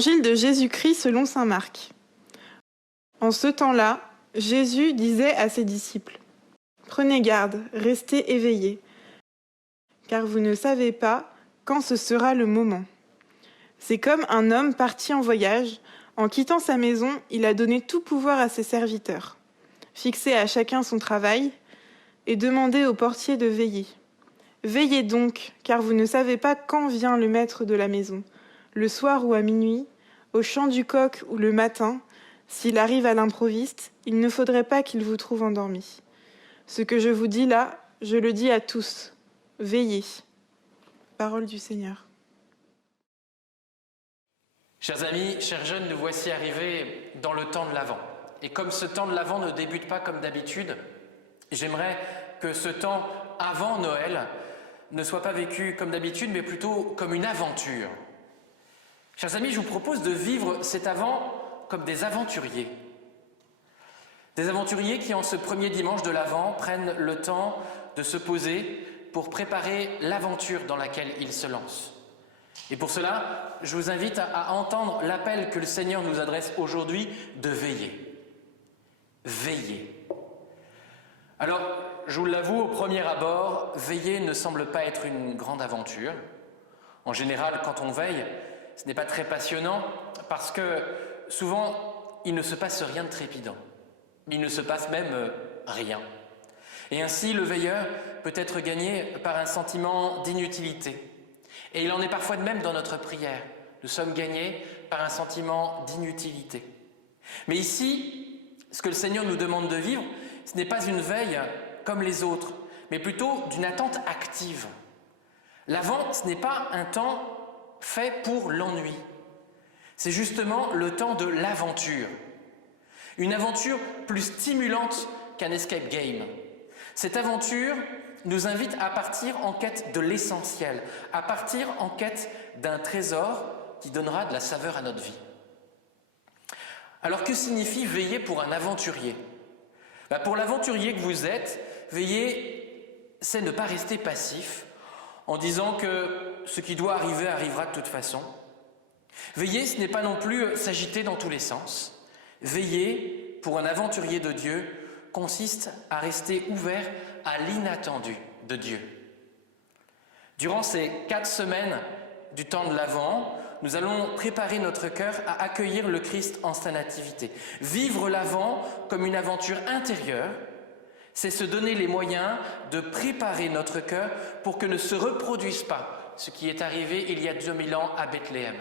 Évangile de Jésus-Christ selon saint Marc. En ce temps-là, Jésus disait à ses disciples : « Prenez garde, restez éveillés, car vous ne savez pas quand ce sera le moment. C'est comme un homme parti en voyage. En quittant sa maison, il a donné tout pouvoir à ses serviteurs, fixé à chacun son travail, et demandé au portier de veiller. Veillez donc, car vous ne savez pas quand vient le maître de la maison, le soir ou à minuit, au chant du coq ou le matin. S'il arrive à l'improviste, il ne faudrait pas qu'il vous trouve endormi. Ce que je vous dis là, je le dis à tous. Veillez. » Parole du Seigneur. Chers amis, chers jeunes, nous voici arrivés dans le temps de l'Avent. Et comme ce temps de l'Avent ne débute pas comme d'habitude, j'aimerais que ce temps avant Noël ne soit pas vécu comme d'habitude, mais plutôt comme une aventure. Chers amis, je vous propose de vivre cet Avent comme des aventuriers. Des aventuriers qui, en ce premier dimanche de l'Avent, prennent le temps de se poser pour préparer l'aventure dans laquelle ils se lancent. Et pour cela, je vous invite à entendre l'appel que le Seigneur nous adresse aujourd'hui de veiller. Veiller. Alors, je vous l'avoue, au premier abord, veiller ne semble pas être une grande aventure. En général, quand on veille, ce n'est pas très passionnant parce que souvent, il ne se passe rien de trépidant. Il ne se passe même rien. Et ainsi, le veilleur peut être gagné par un sentiment d'inutilité. Et il en est parfois de même dans notre prière. Nous sommes gagnés par un sentiment d'inutilité. Mais ici, ce que le Seigneur nous demande de vivre, ce n'est pas une veille comme les autres, mais plutôt d'une attente active. L'Avent, ce n'est pas un temps fait pour l'ennui. C'est justement le temps de l'aventure. Une aventure plus stimulante qu'un escape game. Cette aventure nous invite à partir en quête de l'essentiel, à partir en quête d'un trésor qui donnera de la saveur à notre vie. Alors que signifie veiller pour un aventurier ? Pour l'aventurier que vous êtes, veiller, c'est ne pas rester passif en disant que ce qui doit arriver arrivera de toute façon. Veiller, ce n'est pas non plus s'agiter dans tous les sens. Veiller, pour un aventurier de Dieu, consiste à rester ouvert à l'inattendu de Dieu. Durant ces 4 semaines du temps de l'Avent, nous allons préparer notre cœur à accueillir le Christ en sa nativité. Vivre l'Avent comme une aventure intérieure, c'est se donner les moyens de préparer notre cœur pour que ne se reproduise pas ce qui est arrivé il y a 2000 ans à Bethléem.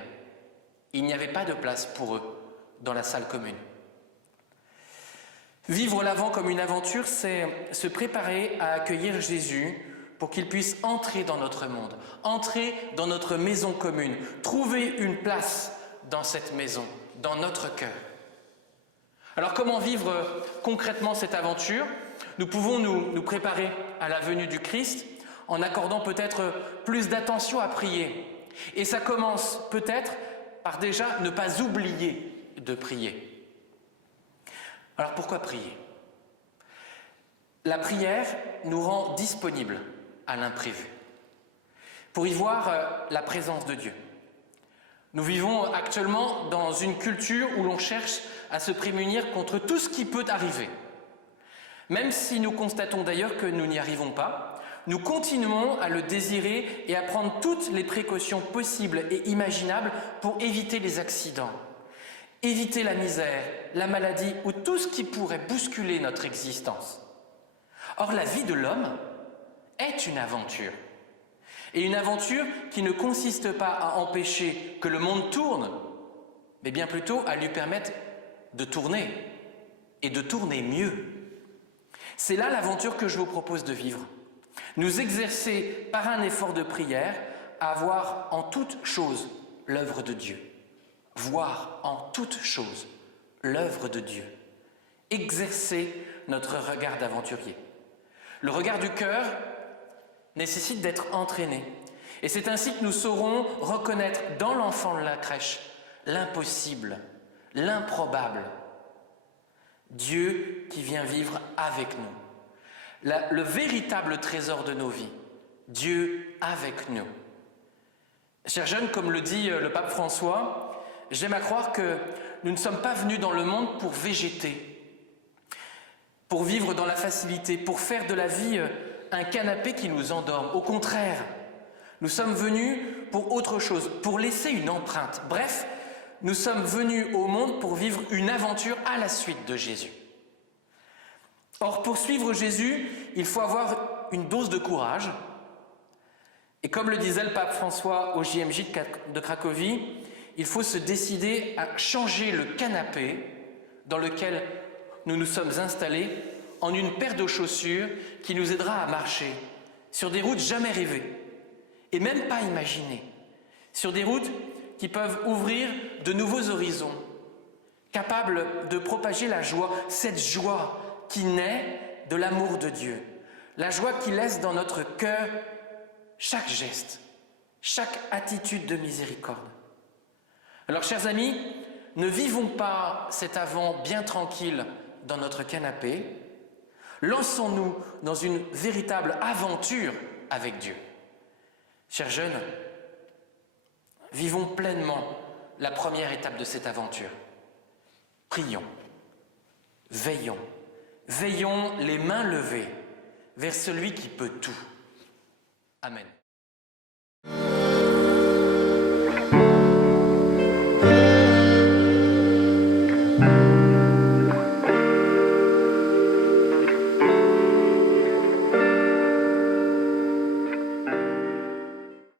Il n'y avait pas de place pour eux dans la salle commune. Vivre l'Avent comme une aventure, c'est se préparer à accueillir Jésus pour qu'il puisse entrer dans notre monde, entrer dans notre maison commune, trouver une place dans cette maison, dans notre cœur. Alors comment vivre concrètement cette aventure ? Nous pouvons nous préparer à la venue du Christ en accordant peut-être plus d'attention à prier. Et ça commence peut-être par déjà ne pas oublier de prier. Alors pourquoi prier ? La prière nous rend disponibles à l'imprévu, pour y voir la présence de Dieu. Nous vivons actuellement dans une culture où l'on cherche à se prémunir contre tout ce qui peut arriver. Même si nous constatons d'ailleurs que nous n'y arrivons pas, nous continuons à le désirer et à prendre toutes les précautions possibles et imaginables pour éviter les accidents. Éviter la misère, la maladie ou tout ce qui pourrait bousculer notre existence. Or, la vie de l'homme est une aventure. Et une aventure qui ne consiste pas à empêcher que le monde tourne, mais bien plutôt à lui permettre de tourner, et de tourner mieux. C'est là l'aventure que je vous propose de vivre. Nous exercer par un effort de prière à voir en toute chose l'œuvre de Dieu. Voir en toute chose l'œuvre de Dieu. Exercer notre regard d'aventurier. Le regard du cœur nécessite d'être entraîné. Et c'est ainsi que nous saurons reconnaître dans l'enfant de la crèche l'impossible, l'improbable. Dieu qui vient vivre avec nous. Le véritable trésor de nos vies. Dieu avec nous. Chers jeunes, comme le dit le pape François, j'aime à croire que nous ne sommes pas venus dans le monde pour végéter, pour vivre dans la facilité, pour faire de la vie un canapé qui nous endorme. Au contraire, nous sommes venus pour autre chose, pour laisser une empreinte. Bref, nous sommes venus au monde pour vivre une aventure à la suite de Jésus. Or, pour suivre Jésus, il faut avoir une dose de courage. Et comme le disait le pape François au JMJ de Cracovie, il faut se décider à changer le canapé dans lequel nous nous sommes installés en une paire de chaussures qui nous aidera à marcher sur des routes jamais rêvées et même pas imaginées, sur des routes qui peuvent ouvrir de nouveaux horizons, capables de propager la joie, cette joie qui naît de l'amour de Dieu, la joie qui laisse dans notre cœur chaque geste, chaque attitude de miséricorde. Alors, chers amis, ne vivons pas cet Avent bien tranquille dans notre canapé, lançons-nous dans une véritable aventure avec Dieu. Chers jeunes, vivons pleinement la première étape de cette aventure. Prions, veillons les mains levées vers celui qui peut tout. Amen.